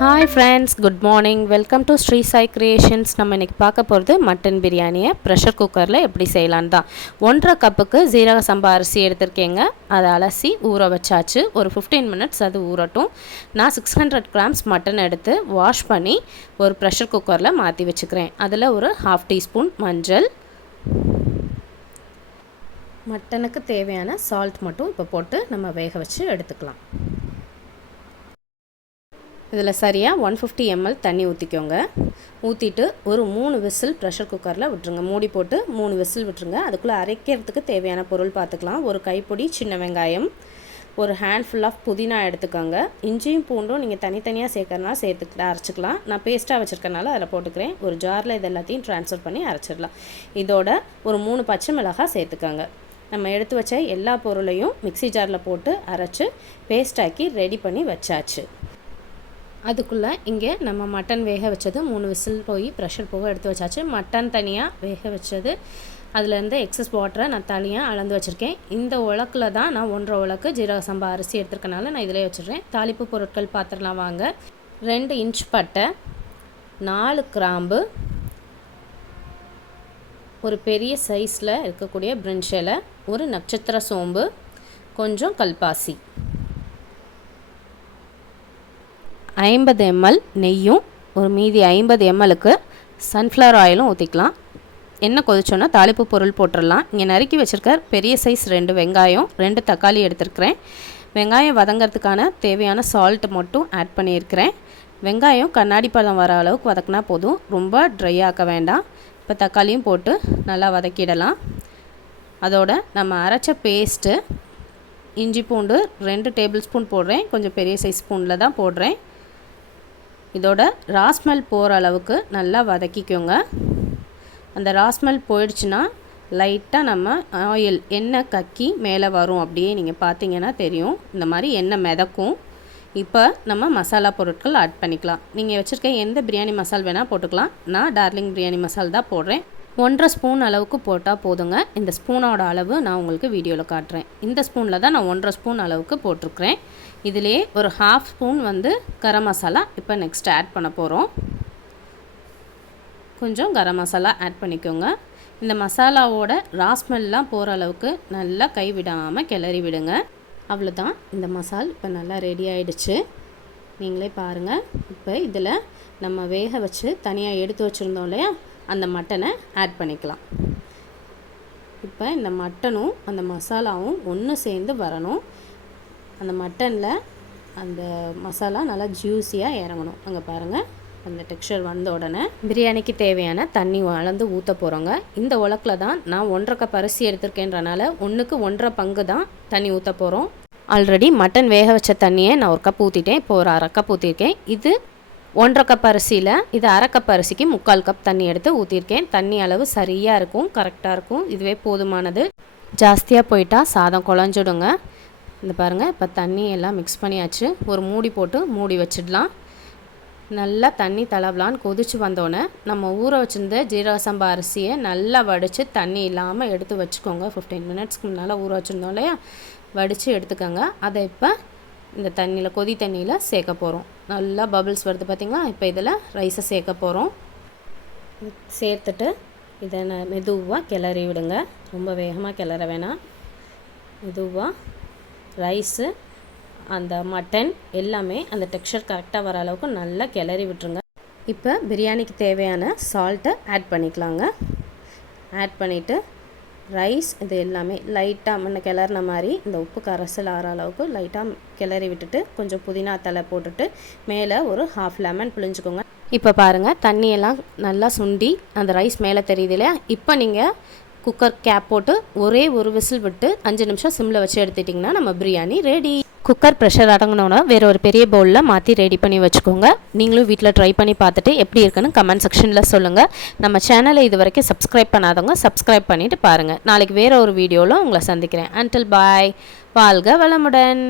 Hi friends, good morning. Welcome to Sri Sai creations. நம்ம இன்றைக்கி பார்க்க போகிறது மட்டன் பிரியாணியை ப்ரெஷர் குக்கரில் எப்படி செய்யலான்னு தான். 1.5 கப்புக்கு ஜீரக சம்பா அரிசி எடுத்திருக்கேங்க. அதை அலசி ஊற வச்சாச்சு. ஒரு 15 மினிட்ஸ் அது ஊறட்டும். நான் 600 கிராம்ஸ் மட்டன் எடுத்து வாஷ் பண்ணி ஒரு ப்ரெஷர் குக்கரில் மாற்றி வச்சுக்கிறேன். அதில் ஒரு 1/2 டீஸ்பூன் மஞ்சள், மட்டனுக்கு தேவையான சால்ட் மட்டும் இப்போ போட்டு நம்ம வேக வச்சு எடுத்துக்கலாம். இதில் சரியாக 150 ml தண்ணி ஊற்றிக்கோங்க. ஊற்றிட்டு ஒரு 3 விசில் ப்ரெஷர் குக்கரில் விட்டுருங்க. மூடி போட்டு 3 விசில் விட்டுருங்க. அதுக்குள்ளே அரைக்கிறதுக்கு தேவையான பொருள் பார்த்துக்கலாம். ஒரு கைப்பிடி சின்ன வெங்காயம், ஒரு ஹேண்ட்ஃபுல் ஆஃப் புதினா எடுத்துக்கோங்க. இஞ்சியும் பூண்டும் நீங்கள் தனித்தனியாக சேர்க்கறனால சேர்த்துக்கலாம், அரைச்சிக்கலாம். நான் பேஸ்ட்டாக வச்சுருக்கனால அதில் போட்டுக்கிறேன். ஒரு ஜாரில் இது எல்லாத்தையும் ட்ரான்ஸ்ஃபர் பண்ணி அரைச்சிடலாம். இதோட ஒரு 3 பச்சை மிளகாய் சேர்த்துக்கோங்க. நம்ம எடுத்து வச்ச எல்லா பொருளையும் மிக்ஸி ஜாரில் போட்டு அரைச்சி பேஸ்டாக்கி ரெடி பண்ணி வச்சாச்சு. அதுக்குள்ளே இங்கே நம்ம மட்டன் வேக வச்சது 3 விசில் போய் ப்ரெஷர் போக எடுத்து வச்சாச்சு. மட்டன் தனியாக வேக வச்சது, அதுலேருந்து எக்ஸஸ் வாட்டரை நான் தனியாக அளந்து வச்சுருக்கேன். இந்த உலக்கில் தான் நான் 1.5 உலக்கு ஜீரக சம்பா அரிசி எடுத்துருக்கனால நான் இதிலே வச்சுருக்கேன். தாளிப்பு பொருட்கள் பார்த்துடலாம் வாங்க. 2 இன்ச் பட்டை, 4 கிராம்பு, ஒரு பெரிய சைஸில் இருக்கக்கூடிய பிரிஞ்ச் இலை, ஒரு நட்சத்திர சோம்பு, கொஞ்சம் கல்பாசி, 50 ml நெய்யும், ஒரு மீதி 50 mlக்கு சன்ஃப்ளவர் ஆயிலும் ஊற்றிக்கலாம். எண்ணெய் கொதிச்சோன்னா தாளிப்பு பொருள் போட்டுடலாம். இங்கே நறுக்கி வச்சுருக்க பெரிய சைஸ் 2 வெங்காயம், 2 தக்காளி எடுத்துருக்கிறேன். வெங்காயம் வதங்கிறதுக்கான தேவையான சால்ட் மட்டும் ஆட் பண்ணியிருக்கிறேன். வெங்காயம் கண்ணாடி பதம் வர அளவுக்கு வதக்கினா போதும், ரொம்ப ட்ரை ஆக்க வேண்டாம். இப்போ தக்காளியும் போட்டு நல்லா வதக்கிடலாம். அதோட நம்ம அரைச்ச பேஸ்ட்டு, இஞ்சி பூண்டு 2 டேபிள் ஸ்பூன் போடுறேன். கொஞ்சம் பெரிய சைஸ் ஸ்பூனில் தான் போடுறேன். இதோட ராஸ்மெல் போகிற அளவுக்கு நல்லா வதக்கிக்கோங்க. அந்த ராஸ்மெல் போயிடுச்சுன்னா லைட்டாக நம்ம ஆயில், எண்ணெய் கக்கி மேலே வரும். அப்படியே நீங்கள் பார்த்தீங்கன்னா தெரியும், இந்த மாதிரி எண்ணெய் மிதக்கும். இப்போ நம்ம மசாலா பொருட்கள் ஆட் பண்ணிக்கலாம். நீங்கள் வச்சுருக்க எந்த பிரியாணி மசால் வேணால் போட்டுக்கலாம். நான் டார்லிங் பிரியாணி மசால் தான் போடுறேன். 1.5 ஸ்பூன் அளவுக்கு போட்டால் போதுங்க. இந்த ஸ்பூனோட அளவு நான் உங்களுக்கு வீடியோவில் காட்டுறேன். இந்த ஸ்பூனில் தான் நான் 1.5 ஸ்பூன் அளவுக்கு போட்டிருக்கிறேன். இதிலே ஒரு 1/2 ஸ்பூன் கரம் மசாலா இப்போ நெக்ஸ்ட் ஆட் பண்ண போகிறோம். கொஞ்சம் கரம் மசாலா ஆட் பண்ணிக்கோங்க. இந்த மசாலாவோட ராஸ்மெல்லாம் போகிற அளவுக்கு நல்லா கைவிடாமல் கிளறி விடுங்க. அவ்வளோதான், இந்த மசால் இப்போ நல்லா ரெடி ஆகிடுச்சு. நீங்களே பாருங்கள். இப்போ இதில் நம்ம வேக வச்சு தனியாக எடுத்து வச்சுருந்தோம் இல்லையா, அந்த மட்டனை ஆட் பண்ணிக்கலாம். இப்போ இந்த மட்டனும் அந்த மசாலாவும் ஒன்று சேர்ந்து வரணும். அந்த மட்டனில் அந்த மசாலா நல்லா ஜூஸியாக இறங்கணும். அங்கே பாருங்கள், அந்த டெக்ஸ்சர் வந்த உடனே பிரியாணிக்கு தேவையான தண்ணி அளந்து ஊற்ற போகிறோங்க. இந்த உலக்கில் தான் நான் 1.5 கப் அரிசி எடுத்திருக்கேன்றனால 1க்கு 1.5 பங்கு தான் தண்ணி ஊற்ற போகிறோம். ஆல்ரெடி மட்டன் வேக வச்ச தண்ணியை நான் 1 கப் ஊற்றிட்டேன். இப்போ ஒரு 1/2 கப் ஊற்றிருக்கேன். இது 1.5 கப் அரிசியில் இது 1/2 கப் அரிசிக்கு 3/4 கப் தண்ணி எடுத்து ஊற்றிருக்கேன். தண்ணி அளவு சரியாக இருக்கும், கரெக்டாக இருக்கும். இதுவே போதுமானது. ஜாஸ்தியாக போயிட்டால் சாதம் குழஞ்சிடுங்க. இந்த பாருங்கள், இப்போ தண்ணி எல்லாம் மிக்ஸ் பண்ணியாச்சு. ஒரு மூடி போட்டு மூடி வச்சிடலாம். நல்லா தண்ணி தளவலான்னு கொதிச்சு வந்தோடனே நம்ம ஊற வச்சுருந்த ஜீரக சம்பா அரிசியை நல்லா வடித்து தண்ணி இல்லாமல் எடுத்து வச்சுக்கோங்க. 15 மினிட்ஸ்க்கு முன்னால் ஊற வச்சுருந்தோம் இல்லையா, வடித்து எடுத்துக்கோங்க. அதை இப்போ இந்த தண்ணியில், கொதி தண்ணியில் சேர்க்க போகிறோம். நல்லா பபிள்ஸ் வருது பார்த்திங்களா. இப்போ இதில் ரைஸை சேர்க்க போகிறோம். சேர்த்துட்டு இதை மெதுவாக கிளறி விடுங்க. ரொம்ப வேகமாக கிளற வேணாம். மெதுவாக ரைஸு, அந்த மட்டன் எல்லாமே அந்த டெக்ஸ்சர் கரெக்டாக வர அளவுக்கு நல்லா கிளறி விட்டுருங்க. இப்போ பிரியாணிக்கு தேவையான சால்ட்டை ஆட் பண்ணிக்கலாங்க. ஆட் பண்ணிவிட்டு ரைஸ் இது எல்லாமே லைட்டாக முன்ன கிளறின மாதிரி இந்த உப்பு கரைசல் ஆகிற அளவுக்கு லைட்டாக கிளறி விட்டுட்டு கொஞ்சம் புதினா தலை போட்டுட்டு மேலே ஒரு 1/2 லெமன் பிழிஞ்சுக்கோங்க. இப்போ பாருங்கள், தண்ணியெல்லாம் நல்லா சுண்டி அந்த ரைஸ் மேலே தெரியுது இல்லையா. இப்போ நீங்கள் குக்கர் கேப் போட்டு ஒரே ஒரு விசில் விட்டு 5 நிமிஷம் சிம்மில் வச்சு எடுத்துட்டிங்கன்னா நம்ம பிரியாணி ரெடி. குக்கர் ப்ரெஷர் அடங்கினோன்னா வேறு ஒரு பெரிய பவுலில் மாற்றி ரெடி பண்ணி வச்சுக்கோங்க. நீங்களும் வீட்டில் ட்ரை பண்ணி பார்த்துட்டு எப்படி இருக்குன்னு கமெண்ட் செக்ஷனில் சொல்லுங்கள். நம்ம சேனலை இது வரைக்கும் சப்ஸ்கிரைப் பண்ணாதவங்க சப்ஸ்கிரைப் பண்ணிவிட்டு பாருங்கள். நாளைக்கு வேறு ஒரு வீடியோவில் உங்களை சந்திக்கிறேன். அன்டில் பாய். வாழ்க வளமுடன்.